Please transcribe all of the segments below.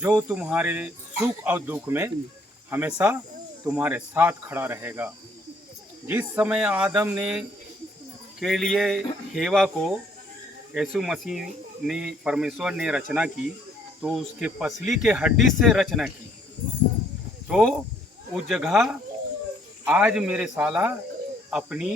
जो तुम्हारे सुख और दुख में हमेशा तुम्हारे साथ खड़ा रहेगा। जिस समय आदम ने के लिए हेवा को यीशु मसीह ने परमेश्वर ने रचना की, तो उसके पसली के हड्डी से रचना की, तो उस जगह आज मेरे साला अपनी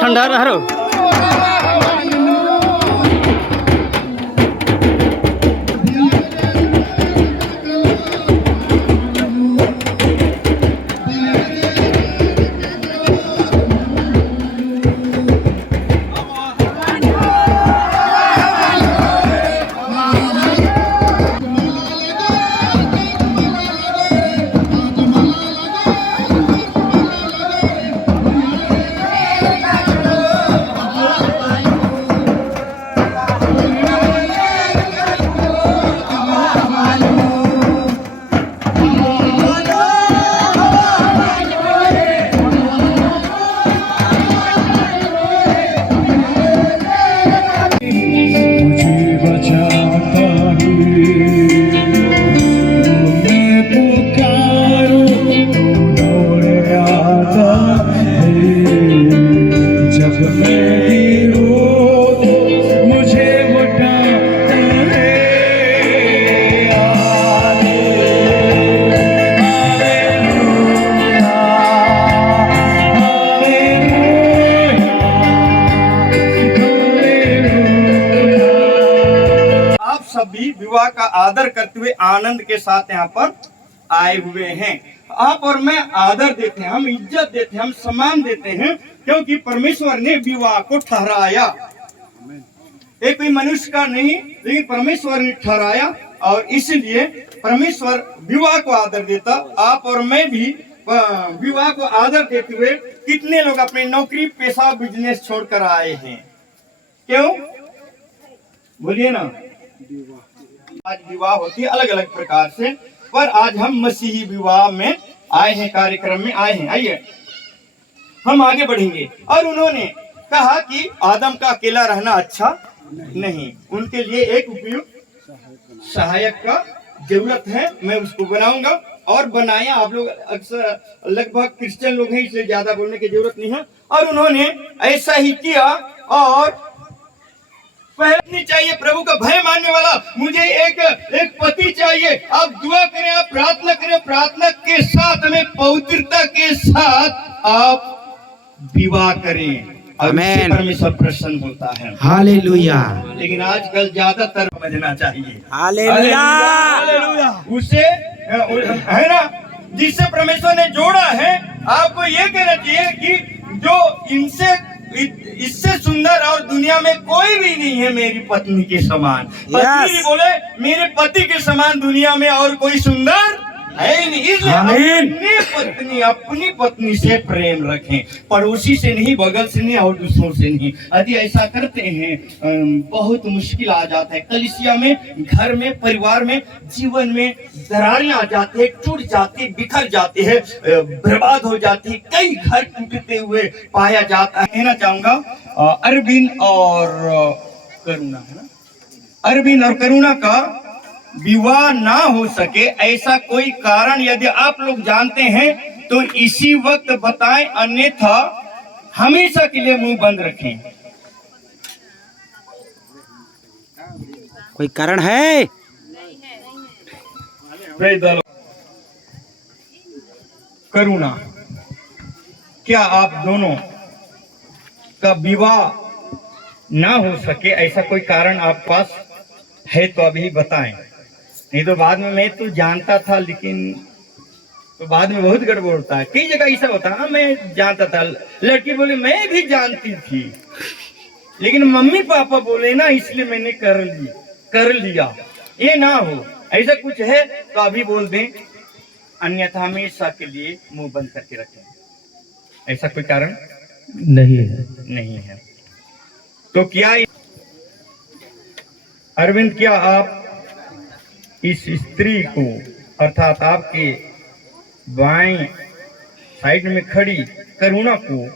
ठंडा रहो। सभी विवाह का आदर करते हुए आनंद के साथ यहाँ पर आए हुए हैं। आप और मैं आदर देते हैं, हम इज्जत देते हैं, हम सम्मान देते हैं, क्योंकि परमेश्वर ने विवाह को ठहराया। ये कोई मनुष्य का नहीं, लेकिन परमेश्वर ने ठहराया, और इसलिए परमेश्वर विवाह को आदर देता। आप और मैं भी विवाह को आदर देते हुए कितने लोग अपने नौकरी पेशा बिजनेस छोड़कर आए हैं? क्यों बोलिए ना। आज विवाह होती है अलग अलग प्रकार से, पर आज हम मसीही विवाह में आए हैं, कार्यक्रम में आए हैं। आइए हम आगे बढ़ेंगे। और उन्होंने कहा कि आदम का अकेला रहना अच्छा नहीं, उनके लिए एक उपयुक्त सहायक का जरूरत है। मैं उसको बनाऊंगा और बनाया। आप लोग अक्सर लगभग क्रिश्चियन लोग हैं, इसलिए ज्यादा बोलने की जरूरत नहीं है। और उन्होंने ऐसा ही किया। और पहले चाहिए प्रभु का भय मानने वाला, मुझे एक पति चाहिए। आप दुआ करें, आप प्रार्थना करें, प्रार्थना के साथ में पवित्रता के साथ आप विवाह करें, आमेन। परमेश्वर प्रसन्न होता है। हालेलुया। लेकिन आजकल ज्यादातर समझना चाहिए हालेलुया उसे है ना, जिससे परमेश्वर ने जोड़ा है। आपको ये कहना चाहिए कि जो इससे सुंदर और दुनिया में कोई भी नहीं है मेरी पत्नी के समान। पत्नी भी बोले मेरे पति के समान दुनिया में और कोई सुंदर है नहीं। इसलिए अपनी पत्नी से प्रेम रखें, पड़ोसी से नहीं, बगल से नहीं, और दूसरों से नहीं। यदि ऐसा करते हैं बहुत मुश्किल आ जाता है। कलीसिया में, घर में, परिवार में, जीवन में दरारें आ जाते हैं, टूट जाते, बिखर जाते हैं, बर्बाद हो जाती है। कई घर टूटते हुए पाया जाता है। कहना चाहूंगा अरविंद और करुणा है ना, अरविंद और करुणा का विवाह ना हो सके ऐसा कोई कारण यदि आप लोग जानते हैं तो इसी वक्त बताएं, अन्यथा हमेशा के लिए मुंह बंद रखें। कोई कारण है? Praise the Lord। करुणा, क्या आप दोनों का विवाह ना हो सके ऐसा कोई कारण आप पास है तो अभी बताएं, नहीं तो बाद में मैं तो जानता था लेकिन तो बाद में बहुत गड़बड़ होता है। कई जगह ऐसा होता है, मैं जानता था, लड़की बोली मैं भी जानती थी लेकिन मम्मी पापा बोले ना इसलिए मैंने कर लिया। ये ना हो, ऐसा कुछ है तो अभी बोल दें, अन्यथा हमेशा के लिए मुंह बंद करके रखें। ऐसा कोई कारण नहीं है। तो क्या अरविंद, क्या आप इस स्त्री को अर्थात आपके बाएं साइड में खड़ी करुणा को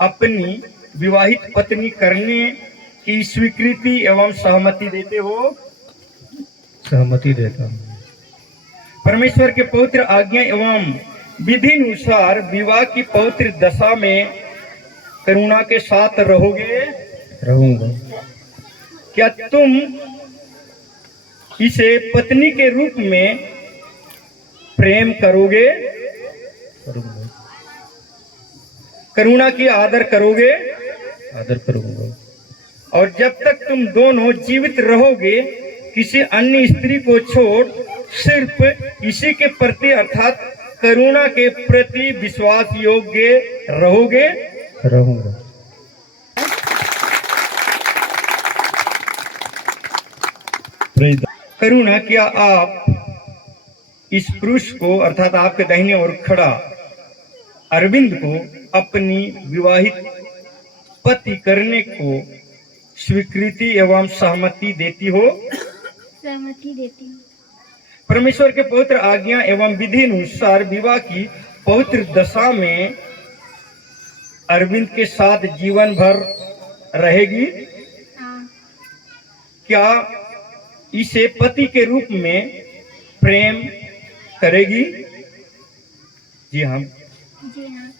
अपनी विवाहित पत्नी करने की स्वीकृति एवं सहमति देते हो? सहमति देता हूँ। परमेश्वर के पवित्र आज्ञा एवं विधि अनुसार विवाह की पवित्र दशा में करुणा के साथ रहूंगा। क्या तुम इसे पत्नी के रूप में प्रेम करोगे? करुणा की आदर करोगे? आदर करूंगा। और जब तक तुम दोनों जीवित रहोगे किसी अन्य स्त्री को छोड़ सिर्फ इसी के प्रति अर्थात करुणा के प्रति विश्वास योग्य रहोगे? रहूंगा। करुणा, क्या आप इस पुरुष को अर्थात आपके दाहिने ओर खड़ा अरविंद को अपनी विवाहित पति करने को स्वीकृति एवं सहमति देती हो? सहमति देती हूँ। परमेश्वर के पवित्र आज्ञा एवं विधि अनुसार विवाह की पवित्र दशा में अरविंद के साथ जीवन भर रहेगी? हाँ। क्या इसे पति के रूप में प्रेम करेगी? जी हाँ। जी हाँ।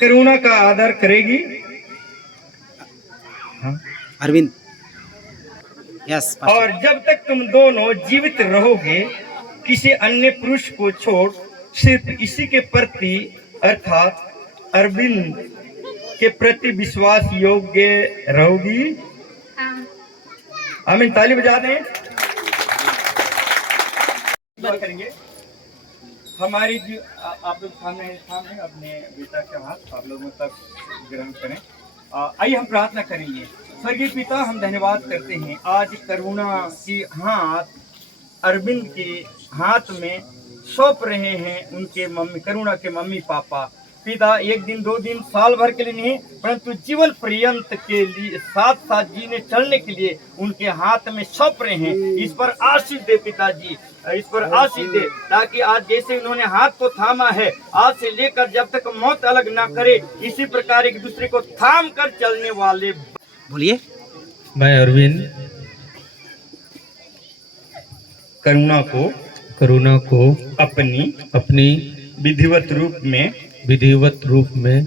करुणा का आदर करेगी? हाँ। अरविंद, यस। और जब तक तुम दोनों जीवित रहोगे किसी अन्य पुरुष को छोड़ सिर्फ इसी के प्रति अर्थात अरविंद के प्रति विश्वास योग्य रहोगी? हाँ। आमीन। ताली बजा दें। बात करेंगे हमारी जो आप लोग सामने अपने बेटा के हाथ आप लोग मतलब ग्रहण करें। आइए हम प्रार्थना करेंगे। स्वर्गीय पिता, हम धन्यवाद करते हैं आज करुणा की हाथ अरविंद के हाथ में सौंप रहे हैं उनके मम्मी करुणा के मम्मी पापा। पिता, एक दिन 2 दिन साल भर के लिए नहीं परंतु जीवन पर्यंत के लिए साथ साथ जीने चलने के लिए उनके हाथ में सौंप रहे हैं। इस पर आशीष दे पिताजी, इस पर आशीष दे ताकि आज जैसे उन्होंने हाथ को थामा है आज से लेकर जब तक मौत अलग ना करे इसी प्रकार एक दूसरे को थाम कर चलने वाले। बोलिए। मैं अरविंद करुणा को अपनी विधिवत रूप में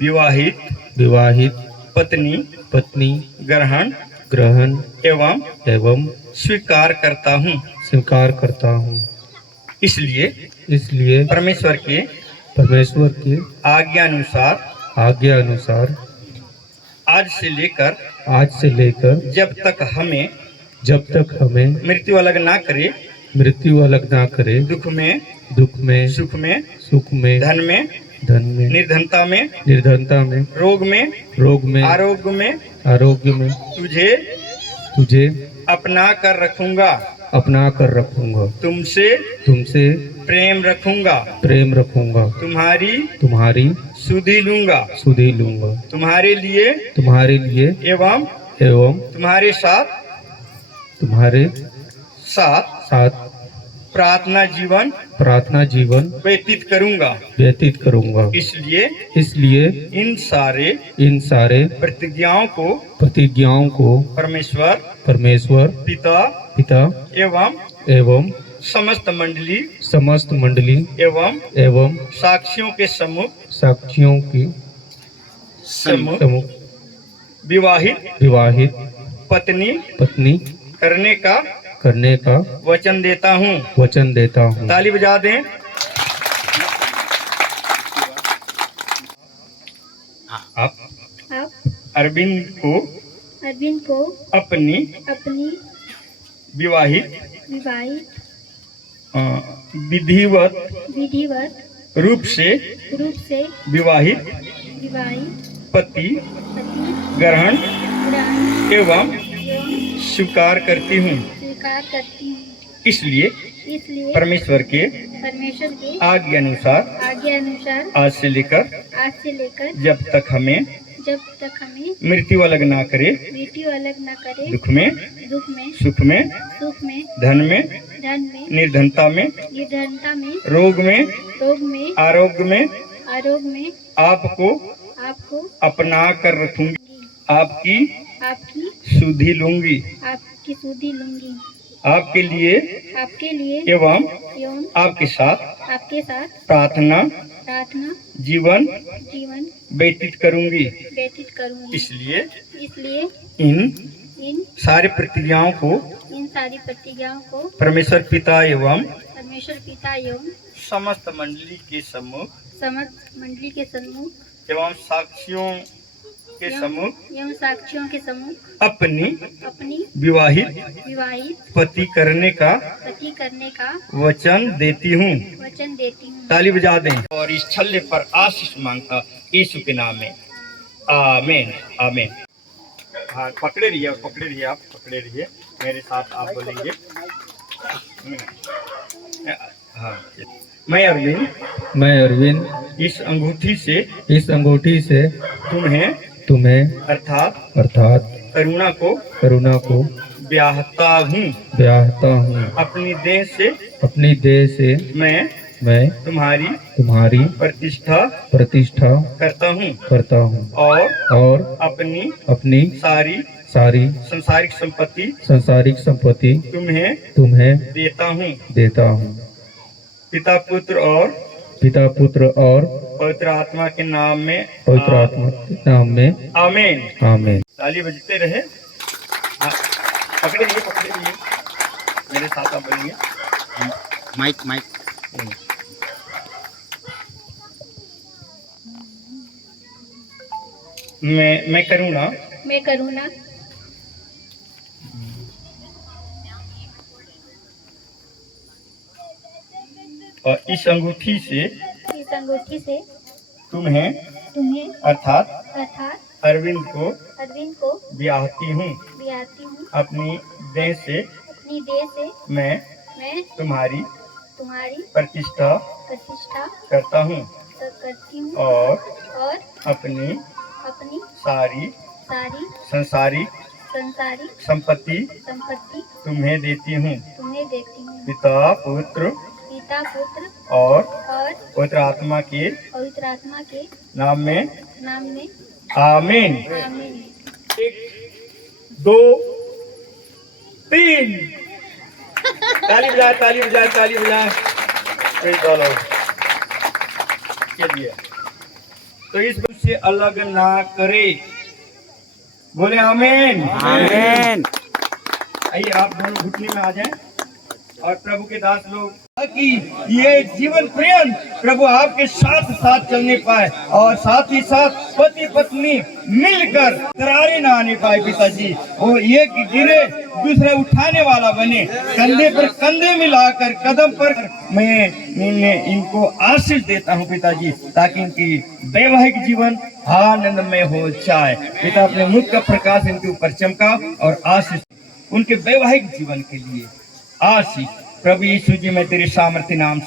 विवाहित पत्नी ग्रहण एवं स्वीकार करता हूँ। इसलिए परमेश्वर के आज्ञा अनुसार आज से लेकर जब तक हमें मृत्यु अलग ना करे दुख में सुख में धन में निर्धनता में रोग में आरोग्य में तुझे अपना कर रखूंगा तुमसे प्रेम रखूंगा तुम्हारी सुधि लूंगा तुम्हारे लिए एवं तुम्हारे साथ प्रार्थना जीवन व्यतीत करूंगा। इसलिए इन सारे प्रतिज्ञाओं को परमेश्वर पिता एवं समस्त मंडली एवं साक्षियों के समूह समूह विवाहित विवाहित पत्नी पत्नी करने का करने का वचन देता हूँ। वचन देता हूँ। ताली बजा दें। आप आप अरविंद को अपनी अपनी विवाहित विवाहित विधिवत रूप से विवाहित पति ग्रहण एवं स्वीकार करती हूँ। इसलिए परमेश्वर के आज्ञा अनुसार आज से लेकर जब तक हमें मृत्यु अलग ना करे, दुख में सुख में धन में निर्धनता में रोग में आरोग्य में आपको अपना कर रखूंगी। आपकी सुधि लूंगी। आपके लिए एवं आपके साथ प्रार्थना जीवन व्यतीत करूंगी। इसलिए इन सारी प्रतिज्ञाओं को परमेश्वर पिता एवं समस्त मंडली के सम्मुख एवं साक्षियों के सम्मुख अपनी विवाहित पति करने का वचन देती हूँ। ताली बजा दें। और इस छल्ले पर आशीष मांगता यीशु के नाम में, आमीन आमीन। हाँ, पकड़े रहिए आप पकड़े रहिए, मेरे साथ आप बोलेंगे। हाँ, मैं अरविंद इस अंगूठी से तुम्हें अर्थात करुणा को ब्याहता हूँ। अपनी देह से मैं तुम्हारी प्रतिष्ठा करता हूँ और अपनी सारी संसारिक संपत्ति तुम्हें देता हूँ। पिता पुत्र और पवित्र आत्मा के नाम में आमीन आमीन। ताली बजते रहे। हाँ, पकड़े रहिए मेरे साथ आप बोलिए। माइक मैं करुणा और इस अंगूठी से तुम्हें अर्थात अरविंद को ब्याहती हूँ। अपनी देह से मैं तुम्हारी प्रतिष्ठा करता हूँ और अपनी सारी संसारिक संपत्ति तुम्हें देती हूँ। पिता पुत्र और पवित्र आत्मा के नाम में आमीन। 1 2 3 ताली बजाए। चलिए, तो इस बात से अलग ना करे, बोले आमीन। आइए आप दोनों घुटने में आ जाएं और प्रभु के दास लोग कि ये जीवन प्रेम प्रभु आपके साथ चलने पाए और साथ ही साथ पति पत्नी मिलकर दरारें ना आने पाए। पिताजी वो एक गिरे दूसरे उठाने वाला बने, कंधे पर कंधे मिलाकर कदम पर मैं इनको आशीष देता हूँ पिताजी, ताकि इनकी वैवाहिक जीवन आनंदमय हो जाए। पिता अपने मुख का प्रकाश इनके ऊपर चमका और आशीष उनके वैवाहिक जीवन के लिए आशीष। प्रभु यीशु जी मैं तेरे सामर्थ्य नाम